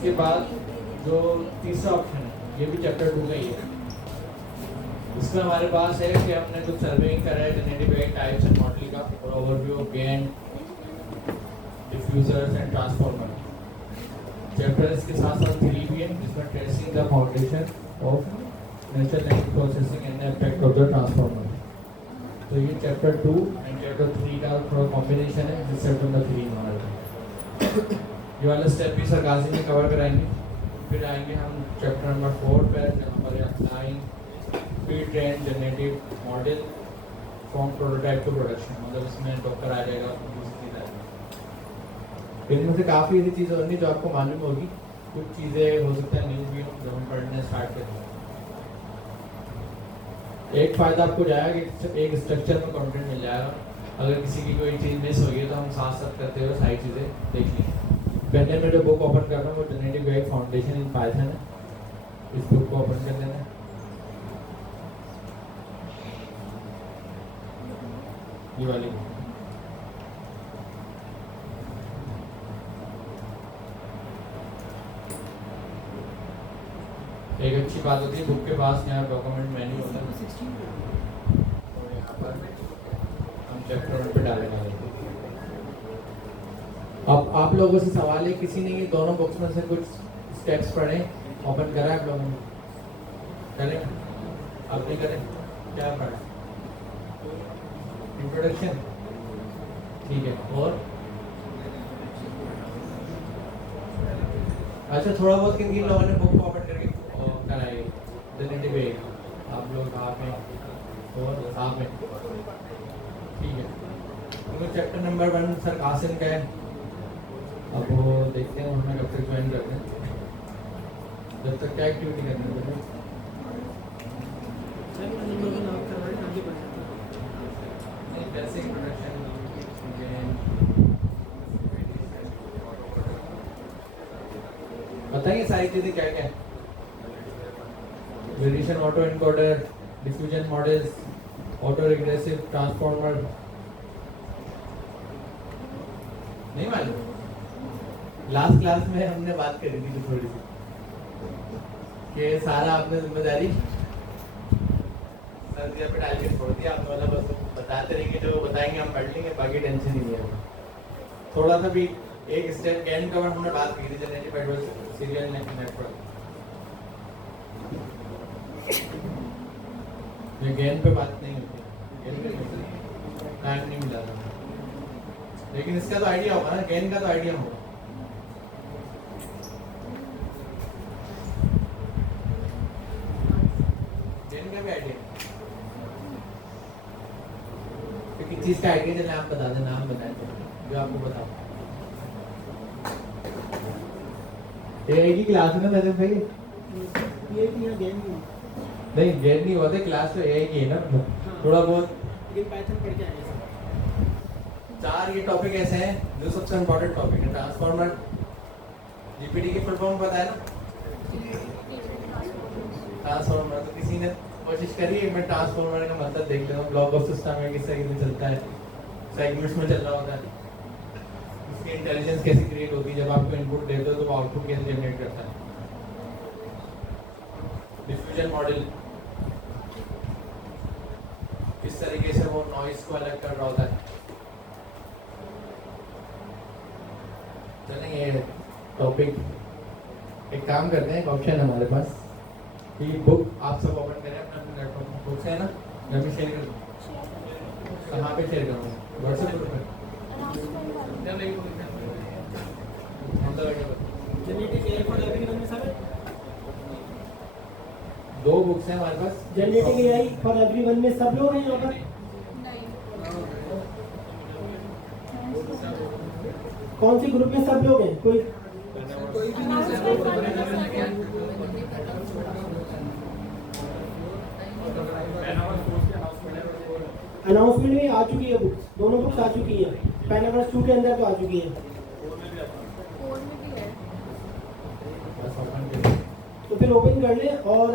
इसके बाद जो तीसरा ऑप्शन है ये भी चैप्टर 2 का ही है। इसमें हमारे पास है कि हमने कुछ सर्वेइंग करा है generative AI types and model का और overview of gain diffusers and transformer. Chapter इसके साथ साथ 3 भी है जिसमें tracing the foundation of natural language processing and effect of the transformer. तो ये चैप्टर 2 एंड चैप्टर 3 का थोड़ा कॉम्बिनेशन है जिस चैप्टर नंबर 3 हमारा ये वाला स्टेप भी सरकाजी में कवर कराएंगे। फिर आएंगे हम चैप्टर नंबर 4 पर जहाँ पर applying pre trained generative model from prototype to production, मतलब इसमें डॉक्टर आ जाएगा। इनमें से काफ़ी ऐसी चीज़ें होंगी जो आपको मालूम होगी, कुछ चीज़ें हो सकता है न्यू भी हो जब हम पढ़ने स्टार्ट करें। एक फ़ायदा आपको जाएगा कि एक स्ट्रक्चर में कंटेंट मिल जाएगा। अगर किसी की कोई चीज़ मिस होगी तो हम साथ साथ करते हुए सारी चीज़ें देख लेंगे। पहले मैं जो बुक ओपन कर रहा हूँ वो generative AI foundation in Python है। इस बुक को ओपन कर लेना। ये वाली एक अच्छी बात होती है बुक के पास यहाँ डॉक्यूमेंट मेन्यू होता है और यहाँ पर हम चैप्टर 1 पे डालेंगे। अब आप लोगों से सवाल है, किसी ने ये दोनों बुक्स में से कुछ स्टेप्स पढ़े ओपन करा आप लोगों ने? करें आप नहीं करें? क्या पढ़ा? इंट्रोडक्शन, ठीक है। और अच्छा थोड़ा बहुत किन किन लोगों ने बुक ओपन करके कराई जेनेटिव एआई? आप लोग आप में और आप में, ठीक है। तो चैप्टर नंबर 1 सर कासिम का है। अब वो देखते हैं उन्होंने कब तक ज्वाइन करते हैं, जब तक क्या एक्टिविटी करनी है। बेसिक इंट्रोडक्शन बताइए सारी चीजें क्या क्या है। Variation auto encoder, diffusion models, auto regressive transformer, नहीं मालूम? लास्ट क्लास में हमने बात करी थी थोड़ी सी कि सारा आपने जिम्मेदारी सर्दिया पे डाल के छोड़ दिया। आपने वाला बस बताते रहेंगे, जो बताएंगे हम पढ़ लेंगे, बाकी टेंशन ही नहीं है। थोड़ा सा भी एक स्टेप गेन कवर हमने बात की थी जेनेटिव एडवर्स सीरियल नेटवर्क। ये गेन पे बात नहीं होती, गेन पे टाइम नहीं मिला था, लेकिन इसका तो आइडिया होगा ना, गेन का तो आइडिया होगा। गेन का भी आइडिया, तो किस चीज का आइडिया चले आप बता दें, नाम बताएं जो आपको बताओ। एआई की क्लास में वैसे भाई ये गेन नहीं, गेन नहीं होते, क्लास तो एआई की है ना। थोड़ा बहुत पाइथन पढ़ के आए। 4 ये टॉपिक ऐसे हैं जो सबसे इम्पोर्टेंट टॉपिक है। ट्रांसफॉर्मर, जीपीटी की फुल फॉर्म पता है ना? ट्रांसफॉर्मर। तो किसी ने कोशिश करी है, मैं ट्रांसफॉर्मर का मतलब देख लेता हूँ। ब्लॉक ऑफ सिस्टम है, किस तरीके से चलता है, सेगमेंट्स में चल रहा होता है, उसकी इंटेलिजेंस कैसे क्रिएट होती है, जब आपको इनपुट देते हो तो वो आउटपुट कैसे जनरेट करता है। डिफ्यूजन मॉडल, किस तरीके से वो नॉइस को अलग कर रहा होता है। चलें ये टॉपिक, एक काम करते हैं, एक ऑप्शन है हमारे पास कि बुक आप सब ओपन करें अपना अपना लैपटॉप में। बुक्स है ना, मैं भी शेयर कर दूँ। कहाँ पे शेयर करूँगा? व्हाट्सएप ग्रुप में। दो बुक्स हैं हमारे पास। जेनेटिव एआई फॉर एवरीवन में सब लोग हैं यहाँ पर? कौन सी ग्रुप में सब लोग हैं? कोई भी अनाउंसमेंट में आ चुकी है बुक्स, दोनों बुक्स आ चुकी है। पैनावर्स 2 के अंदर तो आ चुकी है। तो फिर ओपन कर ले और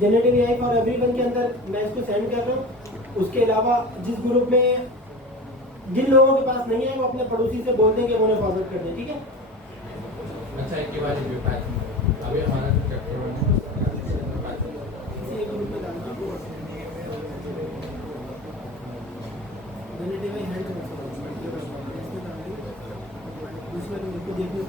जेनेटिव एआई फॉर एवरीवन के अंदर मैं इसको सेंड कर रहा हूँ। उसके अलावा जिस ग्रुप में जिन लोगों के पास नहीं है वो अपने पड़ोसी से बोल दें कि उन्हें फॉरवर्ड कर दें, ठीक है? अच्छा एक ही बार रिव्यू पैटर्न अभी हमारा जो चैप्टर 1 है इसी एक ग्रुप में डालना जनरेटिव है हैंड उसमें तो उनको देखनी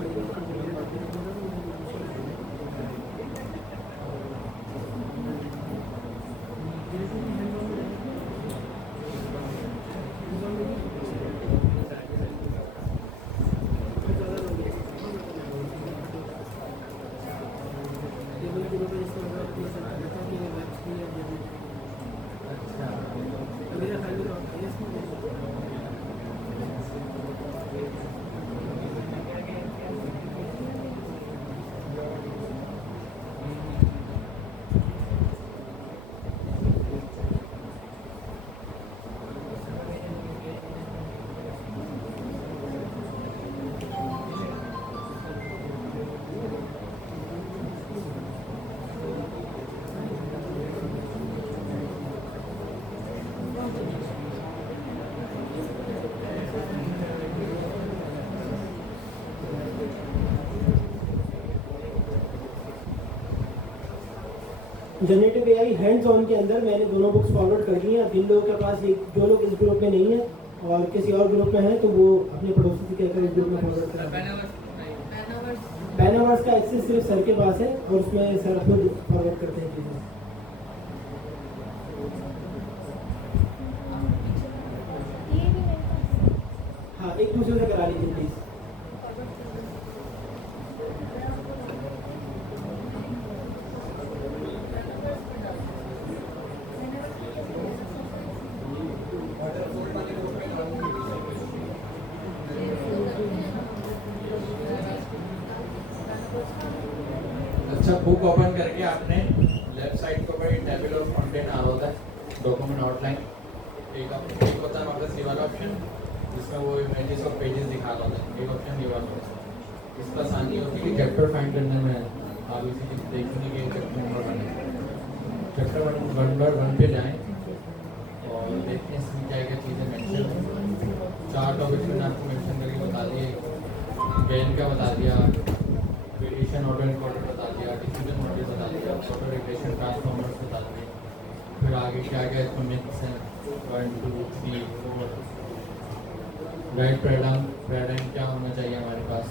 जनरेटिव एआई हैंड्स ऑन के अंदर मैंने दोनों बुक्स फॉरवर्ड कर दी हैं। जिन लोगों के पास जो लोग इस ग्रुप में नहीं है और किसी और ग्रुप में है तो वो अपने पड़ोसी से कहकर इस ग्रुप में फॉरवर्ड करें। बैनावर्स का एक्सेस सिर्फ सर के पास है और उसमें सर खुद फॉरवर्ड करते हैं चीज़ें। हाँ एक दूसरे से करा लीजिए प्लीज़। अच्छा बुक ओपन करके आपने लेफ्ट साइड को भाई टेबल और कंटेंट आ रहा होता है डॉक्यूमेंट आउटलाइन एक होता है मतलब सी वाला ऑप्शन जिसमें वो इमेजेस और पेजेस दिखा रहा होता है। एक ऑप्शन ये वाला होता है। इसका आसानी होती है कि चैप्टर फाइंड करने में आप इसी चीज़ देखेंगे कि चैप्टर नंबर 1 चैप्टर 1 पे जाएँ और देखते हैं इसमें क्या क्या चीज़ें मेंशन 4 टॉपिक्स मैंने आपको मेंशन करके बता दिए। गेन का बता दिया, वेरिएशन ऑर्डर इनकोडर बता दिया, डिसीजन मॉडल बता दिया, ऑटो रेगुलेशन ट्रांसफॉर्मर्स बता दिए। फिर आगे क्या क्या इसमें मिक्स हैं 1 2 3 4 राइट पैराडाइम क्या होना चाहिए हमारे पास,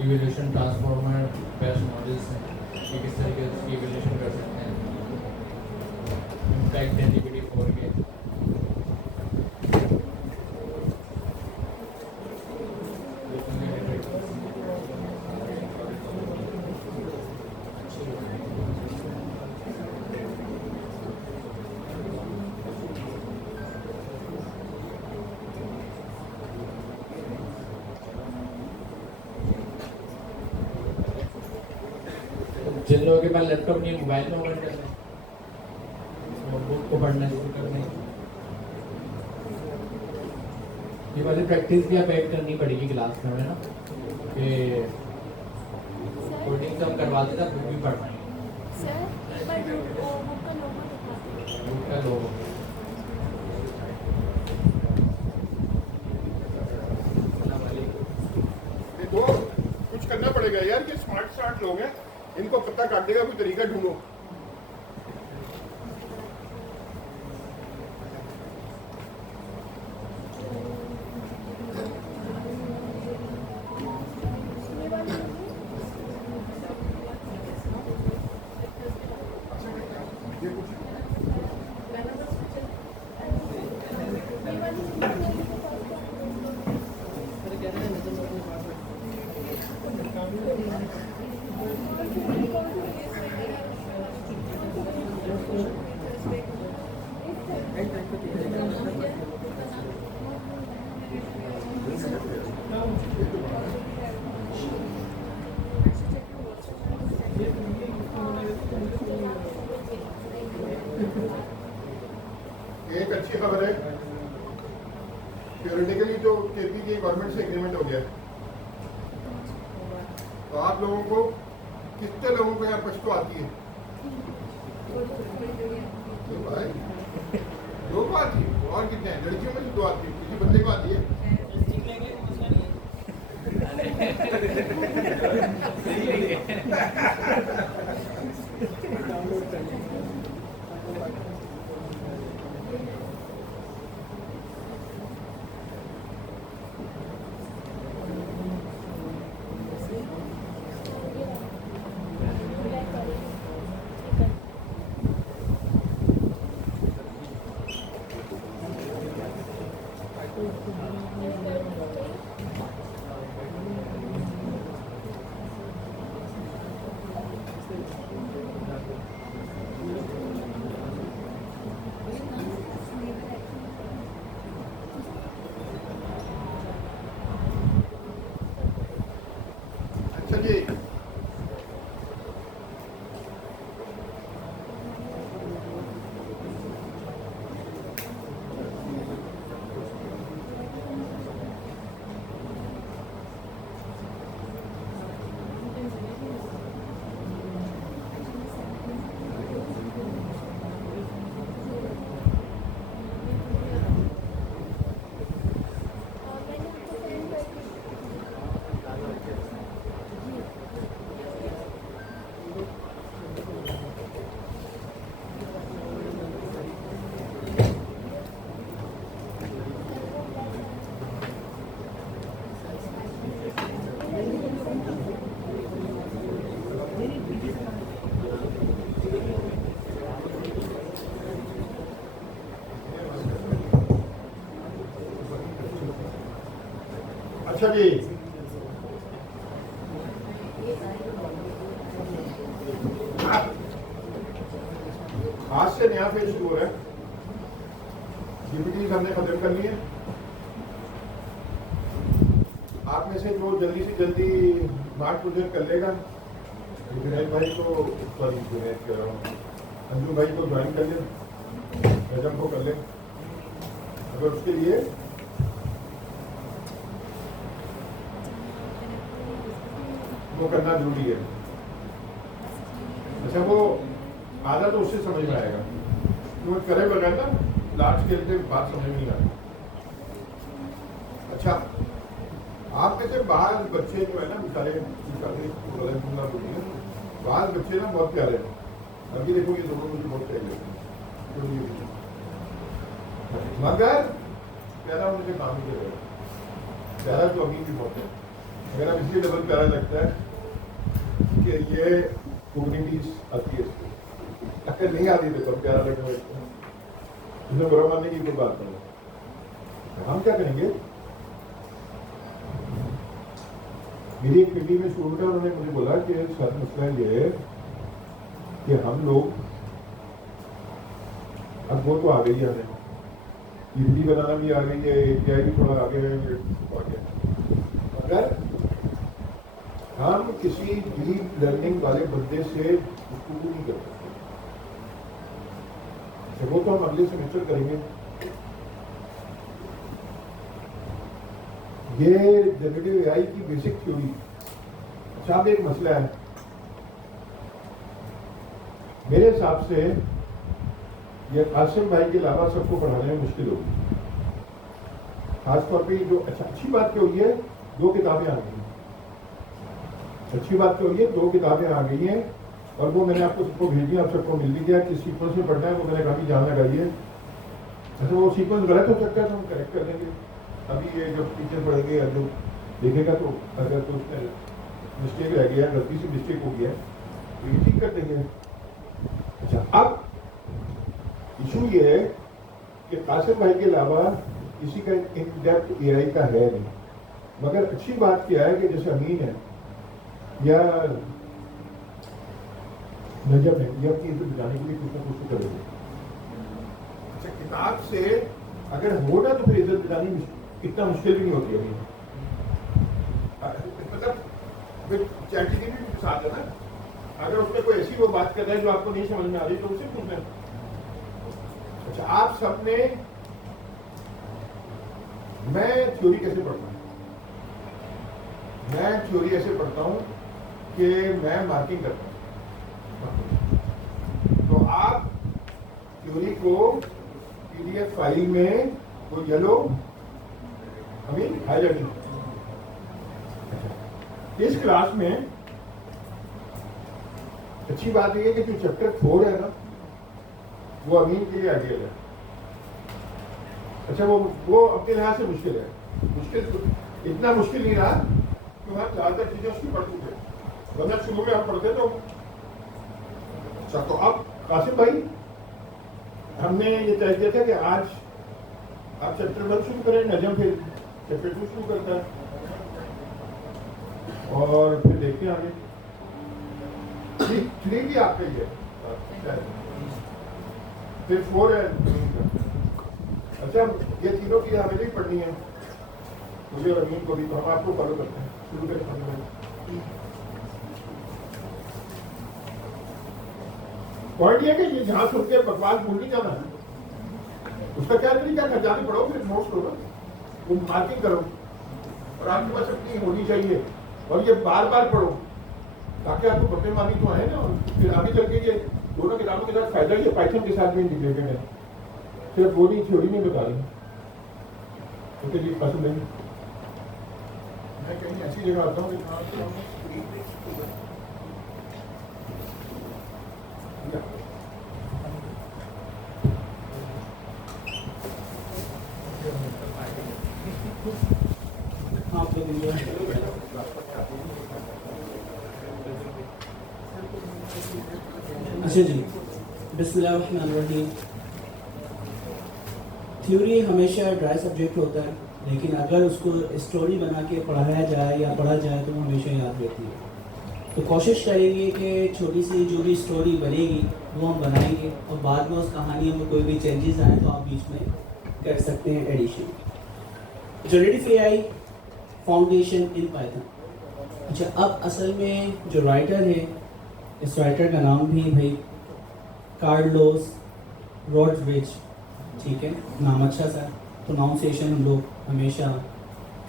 इवोल्यूशन ट्रांसफॉर्मर बेस्ट मॉडल्स हैं कि किस तरीके से उसकी इवोल्यूशन कर सकते हैं, इम्पैक्ट डेंसिटी 4 के जिन लोगों के पास लैपटॉप नहीं मोबाइल में ओपन करना है बुक को पढ़ना शुरू करना है। ये वाली प्रैक्टिस भी आप ऐड करनी पड़ेगी क्लास में ना कि कोडिंग तो हम करवाते थे बुक भी पढ़ना है। बुक का लोगो देखो कुछ करना पड़ेगा यार कि स्मार्ट लोग हैं इनको पता काटने का कोई तरीका ढूंढो। एक अच्छी खबर है, थ्योरेटिकली तो केपी के गवर्नमेंट से एग्रीमेंट हो गया। तो आप लोगों को कितने लोगों को यहाँ पश्तो आती है? दो को आती है। और कितने हैं? लड़कियों में से 2 आती है, किसी बंदे को आती है। डाउनलोड कर लें। अच्छा जी, अच्छा जी, आज से नया फेज शुरू हो रहा है। डिप्यूटीज हमने खत्म कर ली है। आप में से जो जल्दी से जल्दी स्मार्ट प्रोजेक्ट कर लेगा, जुनैद भाई को, सॉरी जुनैद कह रहा हूँ, अंजू भाई को ज्वाइन कर ले, रजम को कर ले। अगर उसके लिए वो करना जरूरी है। अच्छा, वो आधा तो उससे समझ में आएगा, तो करे बगैर ना लार्ज स्केल पे बात समझ में नहीं आती। अच्छा, आप में से बाहर बच्चे जो है ना, बेचारे बाहर बच्चे ना बहुत प्यारे हैं। अभी देखो ये दोनों मुझे बहुत प्यारे लगते हैं, मगर प्यारा मुझे काम ही करेगा। प्यारा तो अभी भी बहुत है, मेरा इसलिए डबल प्यारा लगता है कि ये कम्युनिटीज आती है, अगर नहीं आती तो कम प्यारा लगता है। इसमें बुरा मानने की कोई बात नहीं। हम क्या करेंगे, मेरी एक पीटी में स्टूडेंट है, उन्होंने मुझे बोला कि सर मसला ये है कि हम लोग, अब वो तो आ गई है, हमें ईडी बनाना भी आ गई है, एपीआई भी थोड़ा आगे है, अगर हम किसी डीप लर्निंग वाले बंदे से उसको नहीं कर सकते, वो तो हम अगले सेमेस्टर करेंगे। ये जनरेटिव एआई की बेसिक थ्योरी। अच्छा, अब एक मसला है, मेरे हिसाब से ये कासिम भाई के अलावा सबको पढ़ाने में मुश्किल होगी। खासतौर पे जो अच्छी बात क्या हुई है, 2 किताबें आ गई हैं। अच्छी बात क्या हुई है, 2 किताबें आ गई हैं, और वो मैंने आपको सबको भेज दिया, आप सबको मिल भी गया कि सीक्वेंस में पढ़ना है, वो मैंने काफ़ी जान लगाई है। अच्छा, वो सीक्वेंस गलत हो सकता है तो हम करेक्ट कर देंगे। अभी ये जब टीचर पढ़ेंगे या जो देखेगा, तो अगर तो उसमें मिस्टेक रह गया, गलती से मिस्टेक हो गया, तो ये ठीक कर देंगे। अच्छा, अब इशू ये है कि कासिम भाई के अलावा किसी का इन डेप्थ एआई का है नहीं। मगर अच्छी बात क्या है कि जैसे अमीन है या नजम है, ये अपनी इज्जत बचाने के लिए कुछ ना कुछ करेंगे। अच्छा, किताब से अगर होगा तो फिर इज्जत बचानी इतना मुश्किल भी नहीं होती अभी। मतलब चैटजीपीटी भी साथ है ना, अगर उसमें कोई ऐसी वो बात कर रहा है जो आपको नहीं समझ में आ रही तो उससे पूछना। अच्छा, आप सबने, मैं थ्योरी कैसे पढ़ता हूँ, मैं थ्योरी ऐसे पढ़ता हूँ कि मैं मार्किंग करता हूँ। तो आप थ्योरी को पीडीएफ फाइल में वो येलो हाईलाइटिंग, इस क्लास में अच्छी बात यह है कि जो चैप्टर 4 है ना, वो अमीन के लिए आइडियल है। अच्छा, वो अपने लिहाज से मुश्किल है, मुश्किल इतना मुश्किल नहीं रहा कि वहाँ ज़्यादातर चीज़ें उसकी पढ़ चुके, वरना शुरू में हम पढ़ते तो। अच्छा, तो अब कासिम भाई, हमने ये तय किया था कि आज आप चैप्टर 1 शुरू करें, नजम फिर चैप्टर 2 शुरू करता है और फिर देखते हैं आगे। 3 भी आपका ही है, फिर 4 है। अच्छा, ये तीनों की हमें भी पढ़नी है, मुझे और अमीन को भी, तो हम आपको फॉलो करते हैं। शुरू करें। पॉइंट ये कि ये जहां सुन के बकवास भूल नहीं जाना है, उसका क्या तरीका है, जाके पढ़ो, फिर नोट्स लो ना, वो मार्किंग करो, और आपके पास अपनी होनी चाहिए, और ये बार बार पढ़ो ताकि आपको बटे मानी तो आए ना। और फिर आगे चल के ये दोनों किताबों के साथ फायदा ये पाइथन के साथ भी इंटीग्रेटेड है, सिर्फ वो नहीं थ्योरी में बता रही। ओके जी, पसंद नहीं, मैं कहीं ऐसी जगह आता हूँ आप लोग अच्छा जी, बिस्मिल्लाहिर्रहमानिर्रहीम। थ्योरी हमेशा ड्राई सब्जेक्ट होता है, लेकिन अगर उसको स्टोरी बना के पढ़ाया जाए या पढ़ा जाए तो वो हमेशा याद रहती है। तो कोशिश करेंगे कि छोटी सी जो भी स्टोरी बनेगी वो हम बनाएंगे, और बाद में उस कहानी में कोई भी चेंजेस आए तो आप बीच में कर सकते हैं edition. Generative AI foundation in Python. अच्छा, अब असल में जो राइटर है, इस राइटर का नाम भी भाई कार्लोस रोड्रिग्ज, ठीक है, नाम अच्छा सा, प्रोनाउंसिएशन हम लोग हमेशा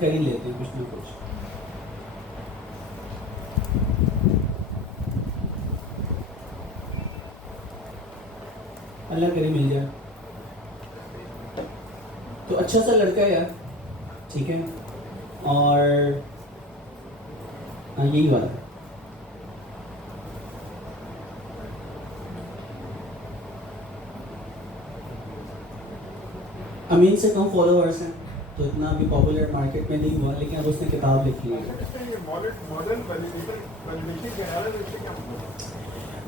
कर ही लेते हैं कुछ ना कुछ। अल्लाह करे मिल जाए। तो अच्छा सा लड़का है यार, ठीक है, और हाँ यही बात है। अमीन से कम फॉलोअर्स हैं, तो इतना अभी पॉपुलर मार्केट में नहीं हुआ, लेकिन अब उसने किताब लिखी है।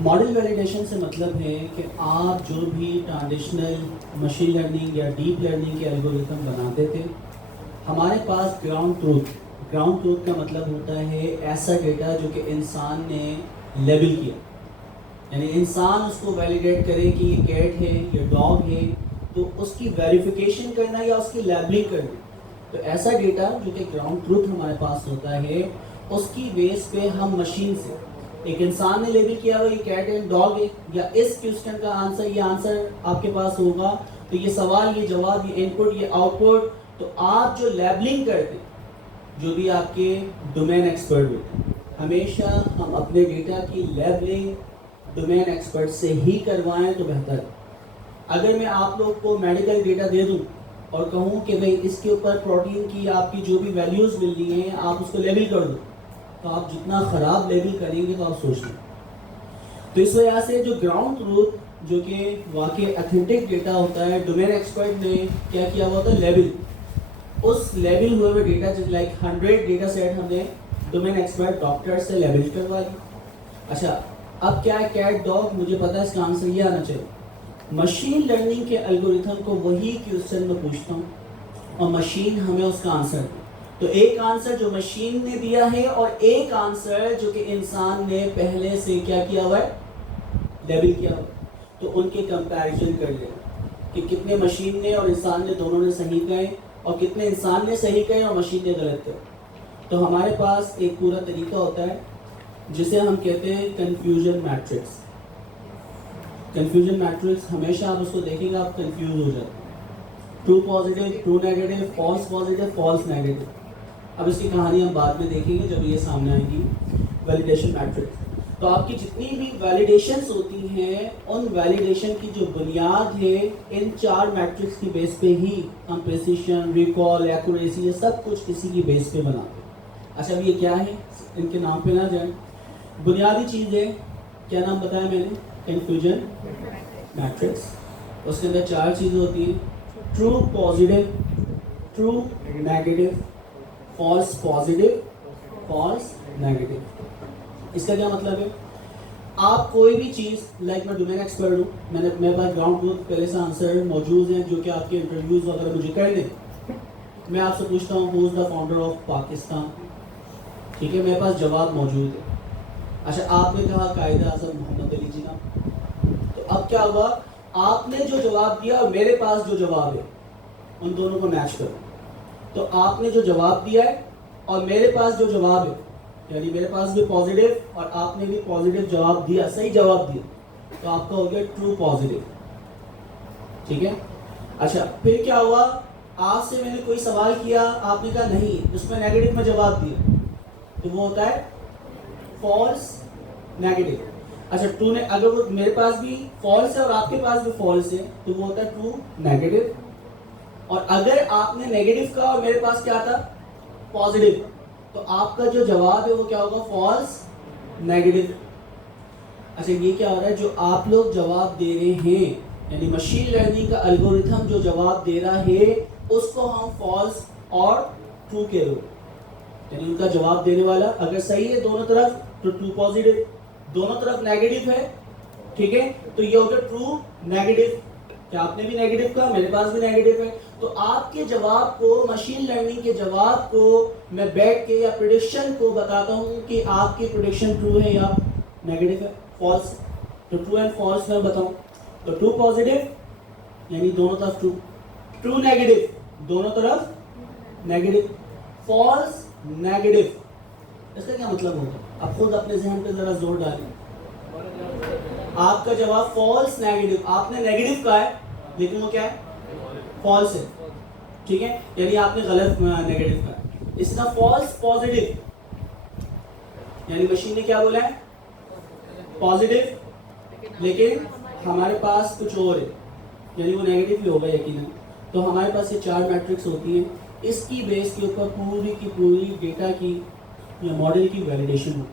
मॉडल वैलिडेशन से मतलब है कि आप जो भी ट्रांजिशनल मशीन लर्निंग या डीप लर्निंग के एल्गोरिथम बनाते थे, हमारे पास ग्राउंड ट्रूथ का मतलब होता है ऐसा डेटा जो कि इंसान ने लेबल किया, यानी इंसान उसको वैलिडेट करे कि ये कैट है, ये डॉग है, तो उसकी वेरिफिकेशन करना या उसकी लेबलिंग करना। तो ऐसा डेटा जो कि ग्राउंड ट्रूथ हमारे पास होता है, उसकी बेस पे हम मशीन से, एक इंसान ने लेबल किया हुआ ये कैट एंड डॉग है, या इस क्वेश्चन का आंसर, ये आंसर आपके पास होगा, तो ये सवाल, ये जवाब, ये इनपुट, ये आउटपुट। तो आप जो लेबलिंग करते हैं, जो भी आपके डोमेन एक्सपर्ट होते हैं, हमेशा हम अपने डेटा की लेबलिंग डोमेन एक्सपर्ट से ही करवाएं तो बेहतर है। अगर मैं आप लोग को मेडिकल डेटा दे दूं और कहूं कि भाई इसके ऊपर प्रोटीन की आपकी जो भी वैल्यूज़ मिल रही हैं आप उसको लेबल कर दो, तो आप जितना ख़राब लेबल करेंगे तो आप सोच लें। तो इस वजह से जो ग्राउंड ट्रूथ, जो कि वाकई ऑथेंटिक डेटा होता है, डोमेन एक्सपर्ट ने क्या किया हुआ होता है, लेबल, उस लेबल हुए हुए डेटा, जैसे लाइक 100 डेटा सेट हमने डोमेन एक्सपर्ट डॉक्टर से लेबल करवा दी। अच्छा, अब क्या है, कैट डॉग, मुझे पता है इसका आंसर ये आना चाहिए। मशीन लर्निंग के एल्गोरिथम को वही क्वेश्चन में पूछता हूँ और मशीन हमें उसका आंसर दे। तो एक आंसर जो मशीन ने दिया है और एक आंसर जो कि इंसान ने पहले से क्या किया हुआ है, लेबल किया हुआ है, तो उनके कंपैरिजन कर लेना कि कितने मशीन ने और इंसान ने दोनों ने सही कहे और कितने इंसान ने सही कहे और मशीन ने गलत कहे। तो हमारे पास एक पूरा तरीका होता है जिसे हम कहते हैं कंफ्यूजन मैट्रिक्स। कंफ्यूजन मैट्रिक्स हमेशा आप उसको देखेंगे आप कंफ्यूज हो जाते हैं, true positive, true negative, false positive, false negative. अब इसकी कहानी हम बाद में देखेंगे जब ये सामने आएगी। वैलिडेशन मैट्रिक्स, तो आपकी जितनी भी वैलिडेशंस होती हैं, उन वैलिडेशन की जो बुनियाद है, इन 4 मैट्रिक्स की बेस पे ही हम प्रिसिशन, रिकॉल, एक्यूरेसी, ये सब कुछ इसी की बेस पे बनाते हैं। अच्छा, अब ये क्या है, इनके नाम पे ना जाए। बुनियादी चीज़ है, क्या नाम बताया मैंने, कन्फ्यूजन मैट्रिक्स। उसके अंदर 4 चीज़ें होती हैं, true positive, true negative, false positive, false negative. इसका क्या मतलब है, आप कोई भी चीज़, लाइक मैं डोमेन एक्सपर्ट हूँ, मेरे पास ग्राउंड ट्रूथ पहले से आंसर मौजूद हैं जो कि आपके इंटरव्यूज़ वगैरह मुझे कर दें। मैं आपसे पूछता हूँ who is the founder of Pakistan, ठीक है, मेरे पास जवाब मौजूद है। अच्छा, आपने कहा कायदे आज़म मोहम्मद अली जिन्ना, तो अब क्या हुआ, आपने जो जवाब दिया और मेरे पास जो जवाब है उन दोनों को मैच करो। तो आपने जो जवाब दिया है और मेरे पास जो जवाब है, यानी मेरे पास भी पॉजिटिव और आपने भी पॉजिटिव जवाब दिया, सही जवाब दिया, तो आपका हो गया ट्रू पॉजिटिव, ठीक है। अच्छा, फिर क्या हुआ, आपसे मैंने कोई सवाल किया, आपने कहा नहीं, उसमें नेगेटिव में जवाब दिया, तो वो होता है फॉल्स नेगेटिव। अच्छा, ट्रू ने, अगर वो मेरे पास भी फॉल्स है और आपके पास भी फॉल्स है, तो वो होता है ट्रू नेगेटिव। और अगर आपने नेगेटिव कहा और मेरे पास क्या था, पॉजिटिव, तो आपका जो जवाब है वो क्या होगा, फॉल्स नेगेटिव। अच्छा, ये क्या हो रहा है, जो आप लोग जवाब दे रहे हैं, यानी मशीन लर्निंग का एल्गोरिथम जो जवाब दे रहा है उसको हम फॉल्स और ट्रू कह रहे हो, यानी उनका जवाब देने वाला अगर सही है दोनों तरफ तो ट्रू पॉजिटिव, दोनों तरफ नेगेटिव है, ठीक है, तो ये हो गया ट्रू नेगेटिव। क्या आपने भी नेगेटिव कहा, मेरे पास भी नेगेटिव है, तो आपके जवाब को, मशीन लर्निंग के जवाब को मैं बैठ के या प्रेडिक्शन को बताता हूं कि आपकी प्रेडिक्शन ट्रू है या नेगेटिव है, फॉल्स। तो ट्रू एंड फॉल्स मैं बताऊं, तो ट्रू पॉजिटिव यानी दोनों तरफ ट्रू, ट्रू नेगेटिव दोनों तरफ नेगेटिव, फॉल्स नेगेटिव। इसका क्या मतलब होगा, आप खुद अपने जहन पे जरा जोर डालें। आपका जवाब फॉल्स नेगेटिव, आपने नेगेटिव कहा है लेकिन वो क्या है, फॉल्स है, ठीक है, यानी आपने गलत नेगेटिव कहा है। इसका फॉल्स पॉजिटिव, यानी मशीन ने क्या बोला है, पॉजिटिव, लेकिन हमारे पास कुछ और है, यानी वो नेगेटिव भी होगा यकीनन। तो हमारे पास ये 4 मैट्रिक्स होती हैं, इसकी बेस के ऊपर पूरी की पूरी डेटा की या मॉडल की वैलिडेशन हो।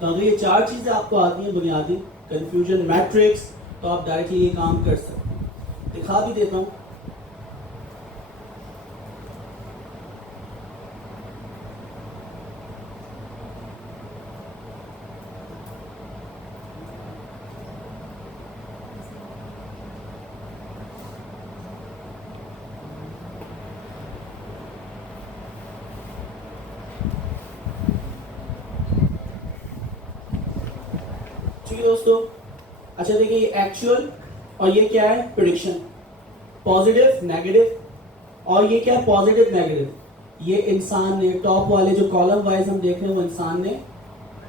तो अगर ये 4 चीज़ें आपको आती हैं बुनियादी, कंफ्यूजन मैट्रिक्स, तो आप डायरेक्टली ये काम कर सकते हैं। दिखा भी देता हूँ, ठीक है दोस्तों। अच्छा देखिए, ये एक्चुअल और ये क्या है, प्रेडिक्शन, पॉजिटिव नेगेटिव, और ये क्या है, पॉजिटिव नेगेटिव। ये इंसान ने, टॉप वाले जो कॉलम वाइज हम देख रहे हैं वो इंसान ने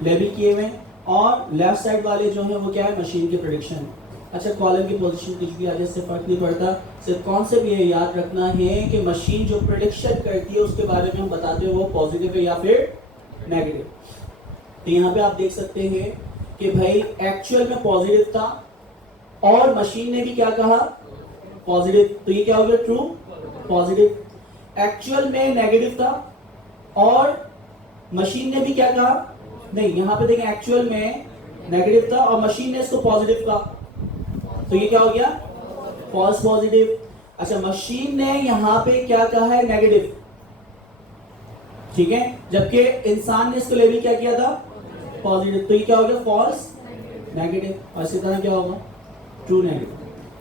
लेबल किए हुए हैं, और लेफ्ट साइड वाले जो है वो क्या है, मशीन के प्रेडिक्शन। अच्छा, कॉलम की पोजीशन कुछ भी आ जाए इससे फर्क नहीं पड़ता, सिर्फ कॉन्सेप्ट ये याद रखना है कि मशीन जो प्रेडिक्शन करती है उसके बारे में हम बताते हैं वो पॉजिटिव है या फिर नेगेटिव। तो यहाँ पे आप देख सकते हैं कि भाई एक्चुअल में पॉजिटिव था और मशीन ने भी क्या कहा, पॉजिटिव, तो ये क्या हो गया, ट्रू पॉजिटिव। एक्चुअल में नेगेटिव था और मशीन ने भी क्या कहा, नहीं, यहां पे देखें, एक्चुअल में नेगेटिव था और मशीन ने इसको पॉजिटिव कहा, तो ये क्या हो गया, फॉल्स पॉजिटिव। अच्छा, मशीन ने यहां पे क्या कहा है, नेगेटिव, ठीक है, जबकि इंसान ने इसको लेबल क्या किया था, पॉजिटिव, तो ये क्या हो गया, फॉल्स नेगेटिव। और इसी तरह क्या होगा, ट्रू नेगेटिव।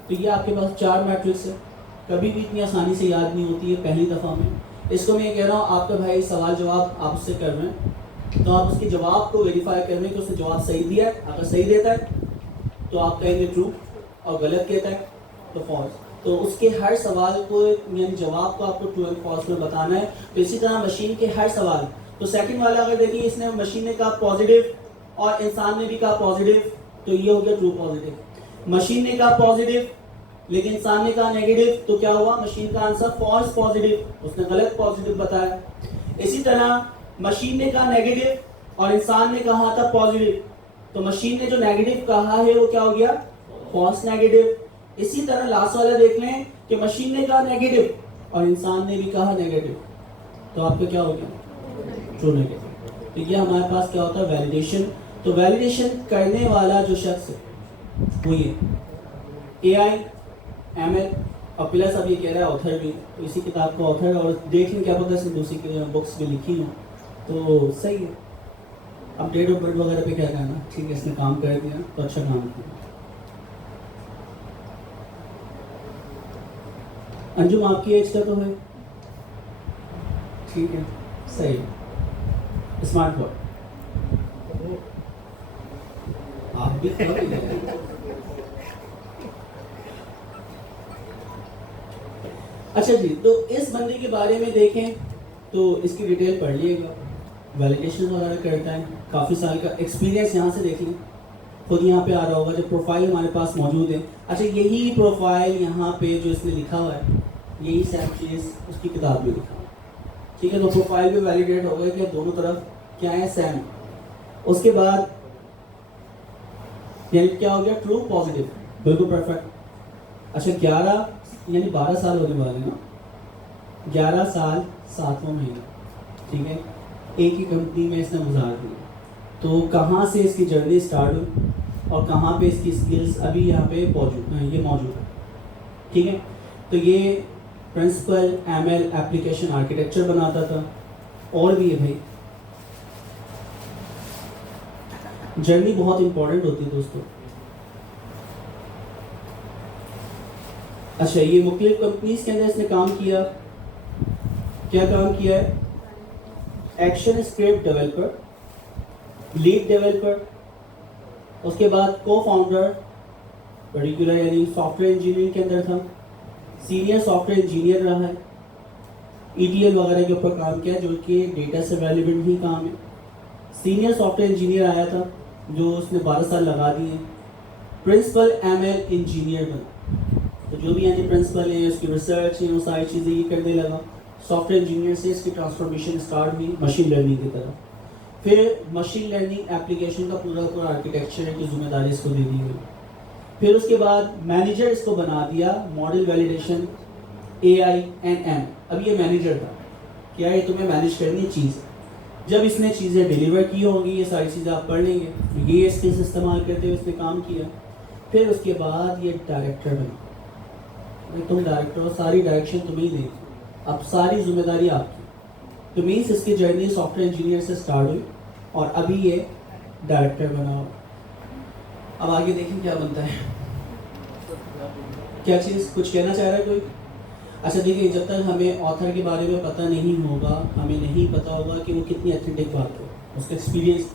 तो ये आपके पास 4 मैट्रिक्स है, कभी भी इतनी आसानी से याद नहीं होती है पहली दफ़ा में। इसको मैं ये कह रहा हूँ, आपका भाई सवाल जवाब आपसे कर रहे हैं, तो आप उसके जवाब को वेरीफाई कर रहे हैं कि उसने जवाब सही दिया है। अगर सही देता है तो आप कहेंगे ट्रू, और गलत कहता है तो फॉल्स। तो उसके हर सवाल को, यानी जवाब को आपको ट्रू एंड फॉल्स में बताना है। तो इसी तरह मशीन के हर सवाल, तो सेकंड वाला अगर देखिए, इसने, मशीन ने कहा पॉजिटिव और इंसान ने भी कहा पॉजिटिव, तो ये हो गया ट्रू पॉजिटिव। मशीन ने कहा पॉजिटिव लेकिन इंसान ने कहा नेगेटिव, तो क्या हुआ, मशीन का आंसर फॉल्स पॉजिटिव, उसने गलत पॉजिटिव बताया। इसी तरह मशीन ने कहा नेगेटिव और इंसान ने कहा था पॉजिटिव, तो मशीन ने जो नेगेटिव कहा है वो क्या हो गया, फॉल्स नेगेटिव। इसी तरह लास्ट वाला देख लें कि मशीन ने कहा नेगेटिव और इंसान ने भी कहा नेगेटिव, तो आपका क्या हो गया, ट्रू नेगेटिव। तो ये हमारे पास क्या होता है, वैलिडेशन। तो वैलिडेशन करने वाला जो शख्स है वो ये AI, ML और प्लस अब ये कह रहा है ऑथर भी, तो इसी किताब का ऑथर, और देख लें क्या पता इसने दूसरी बुक्स भी लिखी हो तो सही है। अब डेट ऑफ बर्थ वगैरह पे क्या करना, ठीक है इसने काम कर दिया तो अच्छा काम किया। अंजुम आपकी एज का तो है, ठीक है सही है, स्मार्ट वर्ड आप भी कर ही हैं। अच्छा जी, तो इस बंदे के बारे में देखें तो इसकी डिटेल पढ़ लिएगा, वैलिडेशन वगैरह करता है, काफ़ी साल का एक्सपीरियंस यहाँ से देख लें, खुद यहाँ पे आ रहा होगा, जब प्रोफाइल हमारे पास मौजूद है। अच्छा यही प्रोफाइल यहाँ पे जो इसने लिखा हुआ है, यही सेम चीज़ उसकी किताब में लिखा हुआ है, ठीक है। तो प्रोफाइल भी वैलिडेट हो गया कि दोनों तरफ क्या है, सेम। उसके बाद यानी क्या हो गया, ट्रू पॉजिटिव, बिल्कुल परफेक्ट। अच्छा 11 यानी 12 साल होने वाले ना, 11 साल 7वां महीना, ठीक है, एक ही कंपनी में इसने गुजार दिया। तो कहाँ से इसकी जर्नी स्टार्ट हुई और कहाँ पे इसकी स्किल्स अभी यहाँ पे मौजूद है, ठीक है। तो ये प्रिंसिपल ML एप्लीकेशन आर्किटेक्चर बनाता था, और भी है भाई। जर्नी बहुत इंपॉर्टेंट होती है दोस्तों। अच्छा ये मुख्तलिफ कंपनीज के अंदर इसने काम किया, क्या काम किया है, action script developer, lead developer, उसके बाद को फाउंडर, पर्टिकुलर यानी सॉफ्टवेयर इंजीनियरिंग के अंदर था, सीनियर सॉफ्टवेयर इंजीनियर रहा है, ETL वगैरह के ऊपर काम किया जो कि डेटा से रेलिवेंट ही काम है। सीनियर सॉफ्टवेयर इंजीनियर आया था जो उसने 12 साल लगा दिए। प्रिंसिपल ML इंजीनियर बना, तो जो भी यानी प्रिंसिपल है उसकी रिसर्च है वो सारी चीज़ें ये करने लगा। सॉफ्टवेयर इंजीनियर से इसकी ट्रांसफॉर्मेशन स्टार्ट हुई मशीन लर्निंग की तरफ। फिर मशीन लर्निंग एप्लीकेशन का पूरा आर्किटेक्चर की जिम्मेदारी इसको दे दी गई। फिर उसके बाद मैनेजर इसको बना दिया, मॉडल वैलिडेशन AI&M। अब ये मैनेजर था, क्या ये तुम्हें मैनेज करनी चीज़। जब इसने चीज़ें डिलीवर की होंगी, ये सारी चीज़ें आप पढ़ लेंगे, ये स्किल्स इस्तेमाल करते हुए उसने काम किया। फिर उसके बाद ये डायरेक्टर बना, तुम डायरेक्टर हो, सारी डायरेक्शन तुम्हें ही देगी, अब सारी जिम्मेदारी आपकी। तो मीन्स इसकी जर्नी सॉफ्टवेयर इंजीनियर से स्टार्ट हुई और अभी ये डायरेक्टर बना हुआ। अब आगे देखें क्या बनता है, क्या चीज़ कुछ कहना चाह रहा है कोई। अच्छा देखिए, जब तक हमें ऑथर के बारे में पता नहीं होगा, हमें नहीं पता होगा कि वो कितनी ऑथेंटिक बात है, उसका एक्सपीरियंस।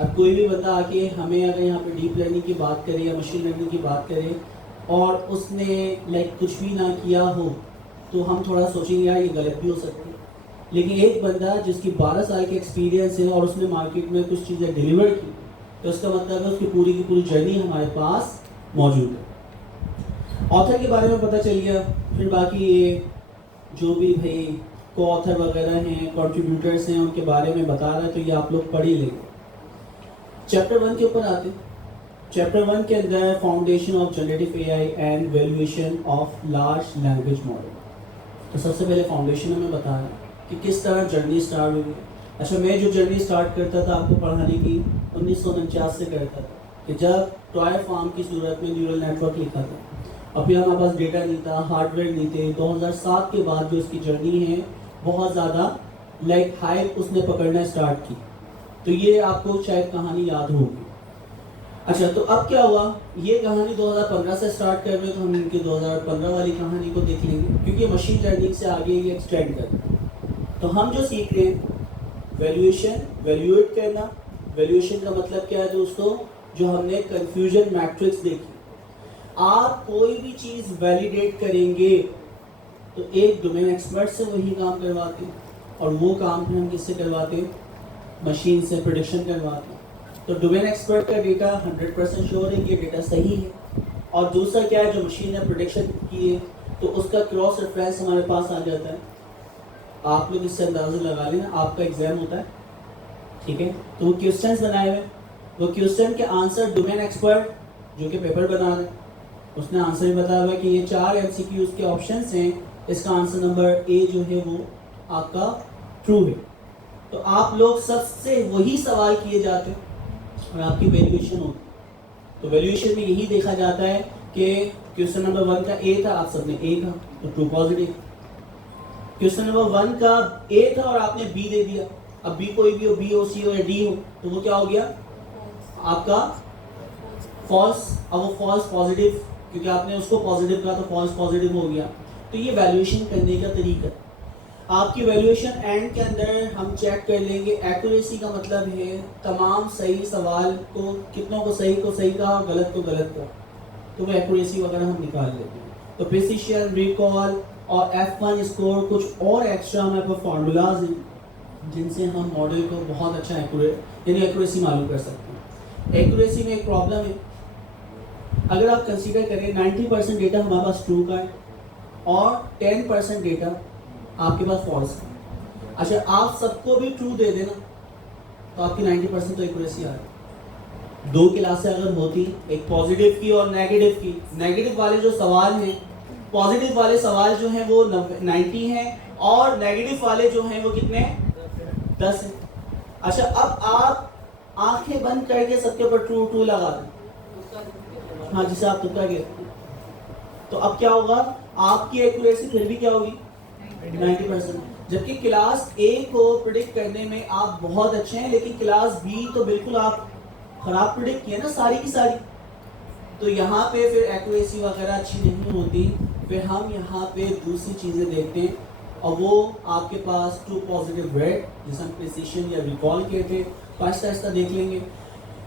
अब कोई भी बंदा आके हमें अगर यहाँ पे डीप लर्निंग की बात करे या मशीन लर्निंग की बात करे और उसने लाइक कुछ भी ना किया हो, तो हम थोड़ा सोचेंगे यार ये गलत भी हो सकती है। लेकिन एक बंदा जिसकी 12 साल की एक्सपीरियंस है और उसने मार्केट में कुछ चीज़ें डिलीवर की, तो उसका मतलब है उसकी पूरी की पूरी जर्नी हमारे पास मौजूद है। ऑथर के बारे में पता चल गया। फिर बाकी ये जो भी भाई को ऑथर वगैरह हैं, कंट्रीब्यूटर्स हैं, उनके बारे में बता रहा है, तो ये आप लोग पढ़ ही लेंगे। चैप्टर 1 के ऊपर आते हैं। चैप्टर 1 के अंदर foundation of generative AI and valuation of large language model. तो सबसे पहले फाउंडेशन हमें बताया कि किस तरह जर्नी स्टार्ट हुई। अच्छा मैं जो जर्नी स्टार्ट करता था आपको पढ़ाने की 1949 से करता था, कि जब टॉय फार्म की सूरत में न्यूरल नेटवर्क लिखा था, अभी हमारे पास डेटा नहीं था, हार्डवेयर नहीं थे। 2007 के बाद जो इसकी जर्नी है बहुत ज़्यादा लाइक हाइप उसने पकड़ना स्टार्ट की। तो ये आपको शायद कहानी याद होगी। अच्छा तो अब क्या हुआ, ये कहानी 2015 से स्टार्ट कर रहे हैं, तो हम इनकी 2015 वाली कहानी को देख लेंगे, क्योंकि मशीन लर्निंग से आगे ये एक्सटेंड कर रहे हैं। तो हम जो सीख रहे हैं वैल्यूएशन, वैल्यूएट करना। वैल्यूएशन का मतलब क्या है दोस्तों, जो हमने कन्फ्यूजन मैट्रिक्स देखी। आप कोई भी चीज़ वैलिडेट करेंगे तो एक डोमेन एक्सपर्ट से वही काम करवाते हैं, और वो काम फिर हम किससे करवाते हैं, मशीन से प्रेडिक्शन करवाते हैं। तो डोमेन एक्सपर्ट का डेटा 100% श्योर है कि ये डेटा सही है, और दूसरा क्या है, जो मशीन ने प्रेडिक्शन की है तो उसका क्रॉस रेफरेंस हमारे पास आ जाता है। आप लोग इससे अंदाज़ा लगा लेना, आपका एग्जाम होता है, ठीक है, तो वो क्वेश्चंस बनाए हुए, वो क्वेश्चन के आंसर डोमेन एक्सपर्ट जो कि पेपर बना रहे हैं उसने आंसर भी बताया हुआ है कि ये 4 MCQs के ऑप्शंस हैं, इसका आंसर नंबर A जो है वो आपका ट्रू है। तो आप लोग सबसे वही सवाल किए जाते हैं और आपकी वैल्यूएशन होती है। तो वैल्यूएशन में यही देखा जाता है कि क्वेश्चन नंबर 1 का ए था, आप सबने ए का, तो ट्रू पॉजिटिव। क्वेश्चन नंबर 1 का ए था और आपने बी दे दिया। अब बी कोई भी हो, बी हो, सी हो या डी हो, तो वो क्या हो गया आपका फॉल्स। अब वो फॉल्स पॉजिटिव, क्योंकि आपने उसको पॉजिटिव कहा तो फॉल्स पॉजिटिव हो गया। तो ये वैल्यूएशन करने का तरीका। आपकी वैल्यूएशन एंड के अंदर हम चेक कर लेंगे। एक्यूरेसी का मतलब है तमाम सही सवाल को, कितनों को सही कहा, गलत को गलत कहा, तो वो एक्यूरेसी वगैरह हम निकाल लेते हैं। तो प्रिसिशन, रिकॉल और F1 स्कोर, कुछ और एक्स्ट्रा हमारे पास फार्मूलाज हैं जिनसे हम मॉडल को बहुत अच्छा यानी एक्यूरेसी मालूम कर सकते हैं। एक्यूरेसी में एक प्रॉब्लम है, अगर आप कंसीडर करें 90% डेटा हमारे पास ट्रू का है और 10% डेटा आपके पास फॉल्स है। अच्छा, आप सबको भी ट्रू दे देना तो आपकी 90% तो एक्यूरेसी आ रही। 2 क्लासें अगर होती, एक पॉजिटिव की और नेगेटिव की, नेगेटिव वाले जो सवाल हैं, पॉजिटिव वाले सवाल जो हैं वो 90 हैं और नेगेटिव वाले जो हैं वो कितने 10 हैं। अच्छा, अब आप आंखें बंद करके सबके ऊपर ट्रू लगा दें, हाँ, जिसे आप तुक्का कहते हैं, तो अब क्या होगा, आपकी एक्यूरेसी फिर भी क्या होगी 90%। जबकि क्लास ए को प्रिडिक्ट करने में आप बहुत अच्छे हैं, लेकिन क्लास बी तो बिल्कुल आप खराब प्रिडिक्ट किए ना सारी की सारी, तो यहाँ पे फिर एक्यूरेसी वगैरह अच्छी नहीं होती। फिर हम यहाँ पे दूसरी चीज़ें देखते हैं और वो आपके पास ट्रू पॉजिटिव रेड, जिसे हम प्रिसिशन या रिकॉल कहते हैं, आहिस्ता देख लेंगे।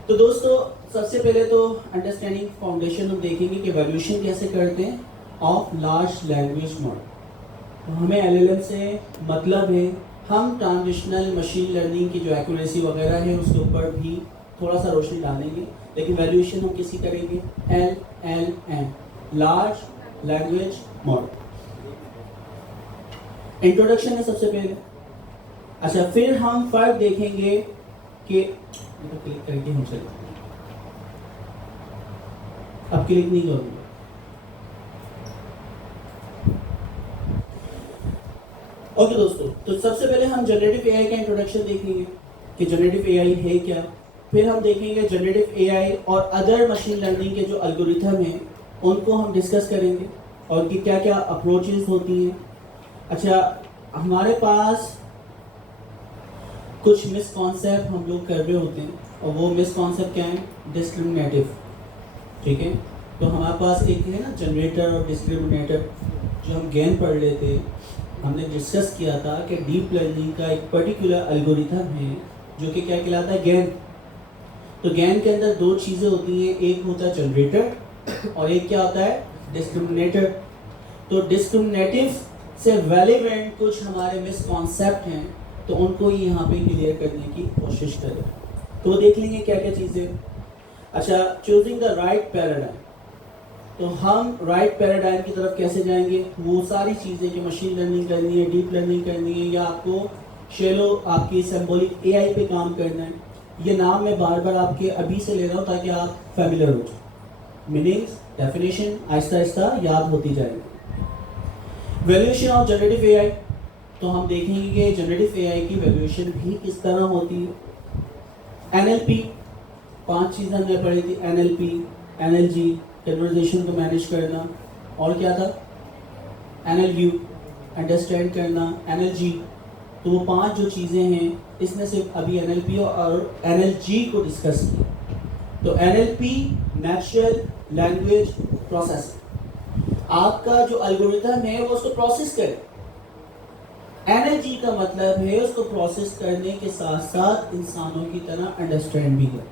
तो दोस्तों, सबसे पहले तो अंडरस्टैंडिंग फाउंडेशन हम देखेंगे कि वैल्यूएशन कैसे करते हैं ऑफ लार्ज लैंग्वेज मॉडल। तो हमें LLM से मतलब है, हम ट्रांजिशनल मशीन लर्निंग की जो एक्यूरेसी वगैरह है उसके ऊपर भी थोड़ा सा रोशनी डालेंगे, लेकिन वैल्यूएशन हम किसी करेंगे LLM, large language model. Introduction है सबसे पहले। अच्छा, फिर हम फर्क देखेंगे कि क्लिक करके हम चलेंगे, अब क्लिक नहीं करूंगा। ओके दोस्तों, तो सबसे पहले हम जनरेटिव एआई का इंट्रोडक्शन देखेंगे कि जनरेटिव एआई है क्या। फिर हम देखेंगे जनरेटिव एआई और अदर मशीन लर्निंग के जो एल्गोरिथम हैं उनको हम डिस्कस करेंगे और कि क्या क्या अप्रोचेस होती हैं। अच्छा, हमारे पास कुछ मिसकॉन्सेप्ट हम लोग कर रहे होते हैं और वो मिसकॉन्सेप्ट क्या है, डिस्क्रिमिनेटिव, ठीक है। तो हमारे पास एक है ना जनरेटर और डिस्क्रिमिनेटर, जो हम गेन पढ़ लेते हैं। हमने डिस्कस किया था कि डीप लर्निंग का एक पर्टिकुलर एल्गोरिथम है जो कि क्या कहलाता है, गेन। तो गेन के अंदर 2 चीज़ें होती हैं, एक होता है जनरेटर और एक क्या होता है, डिस्क्रिमिनेटर। तो डिस्क्रिमिनेटिव से रेलेवेंट कुछ हमारे मिसकॉन्सेप्ट हैं, तो उनको यहाँ पे क्लियर करने की कोशिश करें। तो देख लेंगे क्या क्या चीज़ें। अच्छा, चूजिंग द राइट पैराडाइम, तो हम राइट पैराडाइम की तरफ कैसे जाएंगे, वो सारी चीज़ें जो मशीन लर्निंग करनी है, डीप लर्निंग करनी है, या आपको शेलो आपकी सिंबॉलिक एआई पे काम करना है। ये नाम मैं बार बार आपके अभी से ले रहा हूँ ताकि आप फैमिलियर हो जाए। मीनिंग्स, डेफिनेशन आहिस्ता याद होती जाएगी। वैल्यूएशन ऑफ जनरेटिव एआई, तो हम देखेंगे कि जनरेटिव एआई की वैल्यूएशन भी किस तरह होती है। NLP, 5 चीज़ें हमने पढ़ी थी, NLP, NLG, कन्वर्सेशन को मैनेज करना, और क्या था, NLU, अंडरस्टैंड करना, NLG। तो वो 5 जो चीज़ें हैं, इसमें से अभी NLP और NLG को डिस्कस किया। तो NLP नेचुरल लैंग्वेज प्रोसेसिंग, आपका जो एल्गोरिथम है वो उसको प्रोसेस करे। NLG का मतलब है उसको प्रोसेस करने के साथ साथ इंसानों की तरह अंडरस्टैंड भी करे।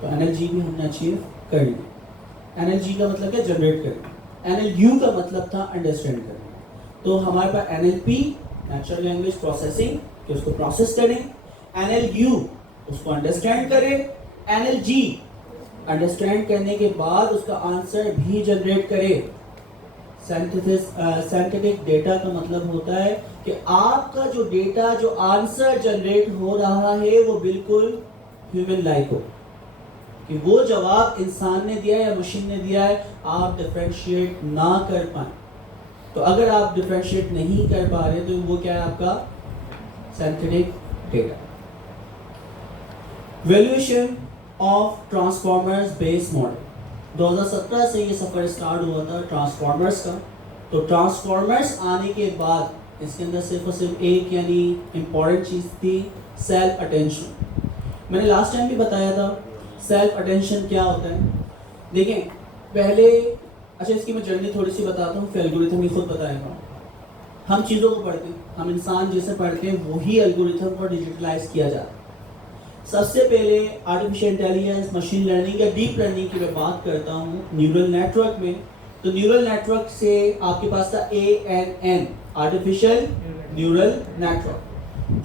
तो NLG भी हमने अचीव कर लिया। NLG का मतलब क्या, जनरेट करना। NLU का मतलब था अंडरस्टैंड करना। तो हमारे पास NLP नेचुरल लैंग्वेज प्रोसेसिंग कि उसको प्रोसेस करें, NLU उसको अंडरस्टैंड करें, NLG अंडरस्टैंड करने के बाद उसका आंसर भी जनरेट करे। साइंटिफिक डेटा का मतलब होता है कि आपका जो डेटा, जो आंसर जनरेट हो रहा है वो बिल्कुल ह्यूमन लाइक हो, कि वो जवाब इंसान ने दिया या मशीन ने दिया है, आप डिफरेंशिएट ना कर पाए। तो अगर आप डिफरेंशिएट नहीं कर पा रहे तो वो क्या है, आपका synthetic data. Valuation of transformers based model. 2017 से ये सफर स्टार्ट हुआ था ट्रांसफॉर्मर्स का. तो ट्रांसफॉर्मर्स आने के बाद इसके अंदर सिर्फ और सिर्फ एक यानी इम्पॉर्टेंट चीज़ थी सेल्फ अटेंशन. मैंने लास्ट टाइम भी बताया था सेल्फ अटेंशन क्या होता है. देखें पहले, अच्छा इसकी मैं जर्नी थोड़ी सी बताता हूँ, फिर एल्गोरिथम ही खुद बताएगा. हम चीज़ों को पढ़ते हैं, हम इंसान जैसे पढ़ते हैं वही एल्गोरिथम को डिजिटलाइज किया जाता है. सबसे पहले आर्टिफिशियल इंटेलिजेंस, मशीन लर्निंग या डीप लर्निंग की मैं बात करता हूँ न्यूरल नेटवर्क में. तो न्यूरल नेटवर्क से आपके पास था ANN, आर्टिफिशियल न्यूरल नेटवर्क.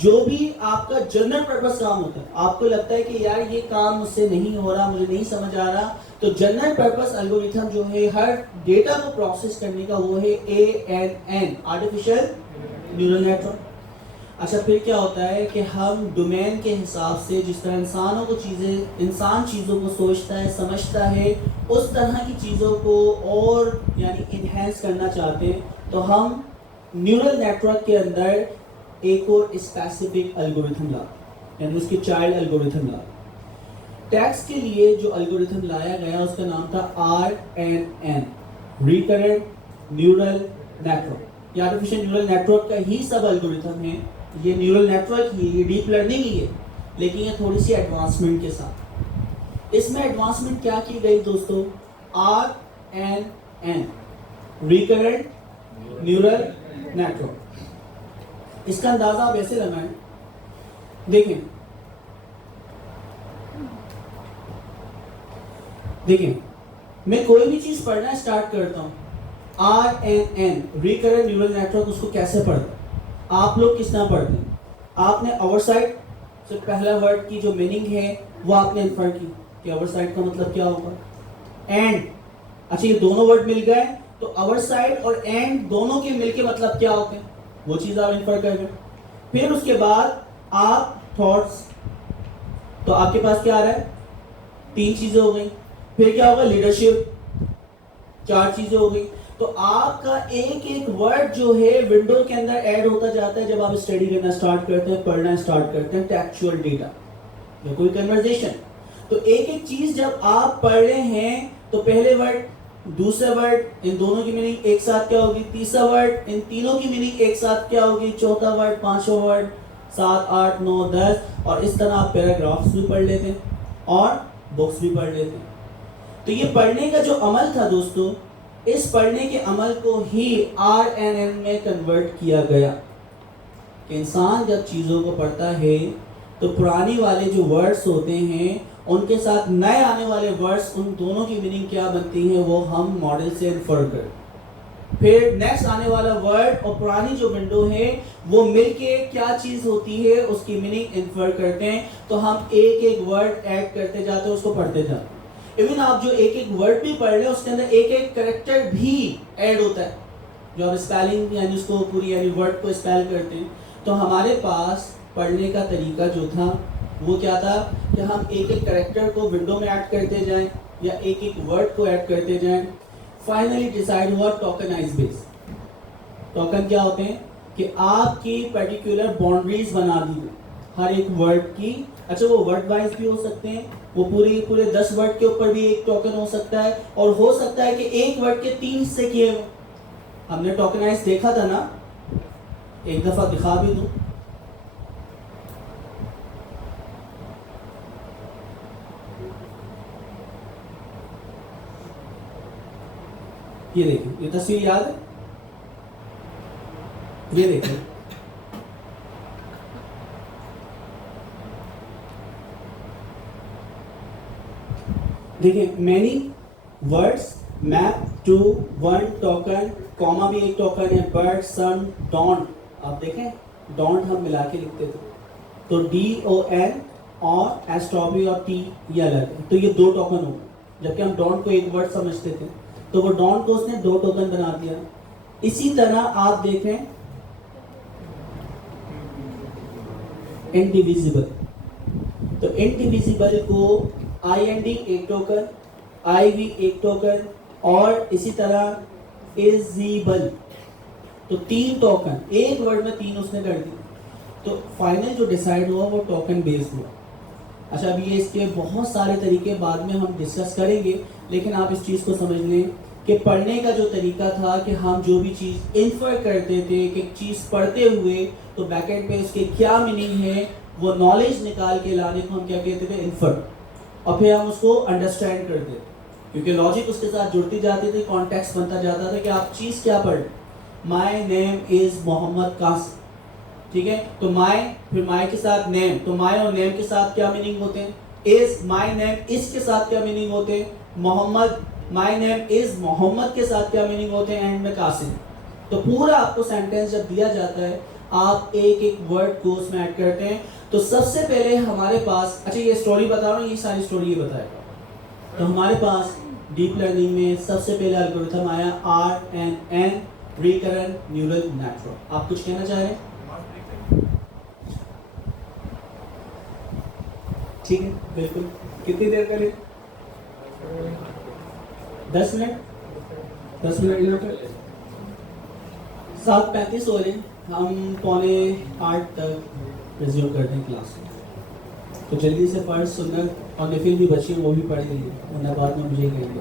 जो भी आपका जनरल पर्पस काम होता है, आपको लगता है कि यार ये काम मुझसे नहीं हो रहा, मुझे नहीं समझ आ रहा, तो जनरल पर्पस एल्गोरिथम जो है हर डेटा को प्रोसेस करने का वो है ANN, आर्टिफिशियल न्यूरल नेटवर्क. अच्छा फिर क्या होता है कि हम डोमेन के हिसाब से जिस तरह इंसान चीज़ों को सोचता है, समझता है, उस तरह की चीज़ों को और यानी इन्हेंस करना चाहते हैं, तो हम न्यूरल नेटवर्क के अंदर एक और स्पेसिफिक एल्गोरिथम लाते, यानी उसकी चाइल्ड एल्गोरिथम लाते. टैक्स के लिए जो एल्गोरिथम लाया गया उसका नाम था RNN, रिकरेंट न्यूरल नेटवर्क. ये आर्टिफिशियल न्यूरल नेटवर्क का ही सब एल्गोरिथम है. ये न्यूरल नेटवर्क ही, ये डीप लर्निंग ही है, लेकिन ये थोड़ी सी एडवांसमेंट के साथ. इसमें एडवांसमेंट क्या की गई दोस्तों? RNN, recurrent neural network. इसका अंदाजा आप ऐसे लगाएं, देखें मैं कोई भी चीज पढ़ना स्टार्ट करता हूं, RNN, रिकरेंट न्यूरल नेटवर्क, उसको कैसे पढ़ते हैं? आप लोग किस तरह पढ़ते हैं? आपने ओवरसाइट से पहला वर्ड की जो मीनिंग है वो आपने इन्फर की कि ओवरसाइट का मतलब क्या होगा. एंड, अच्छा ये दोनों वर्ड मिल गए, तो ओवरसाइट और एंड दोनों के मिलके मतलब क्या होते हैं वो चीज आप इन्फर कर गए. फिर उसके बाद आप थॉट्स, तो आपके पास क्या आ रहा है? 3 चीजें हो गई. फिर क्या होगा? लीडरशिप, 4 चीजें हो गई. तो आपका एक एक वर्ड जो है विंडो के अंदर ऐड होता जाता है जब आप स्टडी करना स्टार्ट करते हैं, पढ़ना स्टार्ट करते हैं टेक्सचुअल डेटा या कोई कन्वर्सेशन. तो एक एक चीज जब आप पढ़ रहे हैं तो पहले वर्ड, दूसरा वर्ड, इन दोनों की मीनिंग एक साथ क्या होगी? तीसरा वर्ड, इन तीनों की मीनिंग एक साथ क्या होगी? चौथा वर्ड, पांचवा वर्ड, 7, 8, 9, 10, और इस तरह आप पैराग्राफ्स भी पढ़ लेते हैं और बुक्स भी पढ़ लेते हैं. तो ये पढ़ने का जो अमल था दोस्तों, इस पढ़ने के अमल को ही RNN में कन्वर्ट किया गया. कि इंसान जब चीज़ों को पढ़ता है तो पुरानी वाले जो वर्ड्स होते हैं उनके साथ नए आने वाले वर्ड्स, उन दोनों की मीनिंग क्या बनती है वो हम मॉडल से इन्फर करें. फिर नेक्स्ट आने वाला वर्ड और पुरानी जो विंडो है वो मिलके क्या चीज़ होती है उसकी मीनिंग इन्फर करते हैं. तो हम एक एक वर्ड ऐड करते जाते हैं, उसको पढ़ते जाते हैं. इवन आप जो एक एक वर्ड भी पढ़ रहे हैं उसके अंदर एक एक कैरेक्टर भी ऐड होता है, जो आप स्पेलिंग यानी उसको पूरी यानी वर्ड को स्पेल करते हैं. तो हमारे पास पढ़ने का तरीका जो था वो क्या था कि हम एक एक कैरेक्टर को विंडो में ऐड करते जाएं या एक एक वर्ड को ऐड करते जाएं. फाइनली डिसाइड हुआ टोकनाइज बेस. टोकन क्या होते हैं कि आपकी पर्टिकुलर बाउंड्रीज बना दी हर एक वर्ड की. अच्छा वो वर्ड वाइज भी हो सकते हैं, वो पूरे 10 वर्ड के ऊपर भी एक टोकन हो सकता है, और हो सकता है कि एक वर्ड के 3 हिस्से किए हुए. हमने टोकनाइज देखा था ना, एक दफा दिखा भी दूं. ये देखिए, ये तस्वीर याद है? ये देखिए, many words map to 1 token, comma भी एक टोकन है, बट सम डोंट. आप देखें डोंट हम मिला के लिखते थे, तो DON और एस्ट्रॉबी और T ये अलग है, तो ये 2 टोकन हो गए. जबकि हम डोंट को एक वर्ड समझते थे, तो वो डोंट को उसने 2 टोकन बना दिया. इसी तरह आप देखें इंडिविजिबल, तो इंडिविजिबल को IND एक टोकन, IV एक टोकन, और इसी तरह इजिबल, तो 3 टोकन एक वर्ड में 3 उसने कर दी. तो फाइनल जो डिसाइड हुआ वो टोकन बेस्ड हुआ। अच्छा, अभी ये इसके बहुत सारे तरीके बाद में हम डिस्कस करेंगे, लेकिन आप इस चीज़ को समझ लें कि पढ़ने का जो तरीका था कि हम जो भी चीज़ इन्फर करते थे कि एक चीज़ पढ़ते हुए तो बैकेंड पे उसके क्या मीनिंग है, वो नॉलेज निकाल के लाने को हम क्या कहते थे, इन्फर, और फिर हम उसको अंडरस्टैंड करते थे, क्योंकि लॉजिक उसके साथ जुड़ती जाती थी, कॉन्टेक्स्ट बनता जाता था कि आप चीज़ क्या पढ़, my name is Mohammad Kasim, ठीक है, तो माई, फिर माई के साथ नेम, तो माई और नेम के साथ क्या मीनिंग होते हैं, इज, माई नेम इज के साथ क्या मीनिंग होते हैं, Mohammad, my name is Mohammad के साथ क्या मीनिंग होते हैं, एंड में कासिम। तो पूरा आपको सेंटेंस जब दिया जाता है आप एक एक वर्ड को उसमें ऐड करते हैं। तो सबसे पहले हमारे पास, अच्छा ये स्टोरी बता रहा हूँ, ये सारी स्टोरी ये बताएगा। तो हमारे पास डीप लर्निंग में सबसे पहले एल्गोरिथम आया RNN, रिकरेंट न्यूरल नेटवर्क। आप कुछ कहना चाह रहे हैं? ठीक है, बिल्कुल। कितनी देर करें? 10 मिनट, 10 मिनट 7:35 हो रहे हैं, हम 7:45 तक रिज्यूम करते हैं क्लास। तो जल्दी से फर्स्ट सुन्नत और नफिल भी बच्चे वो भी पढ़ लेंगे, वरना बाद में मुझे कहेंगे।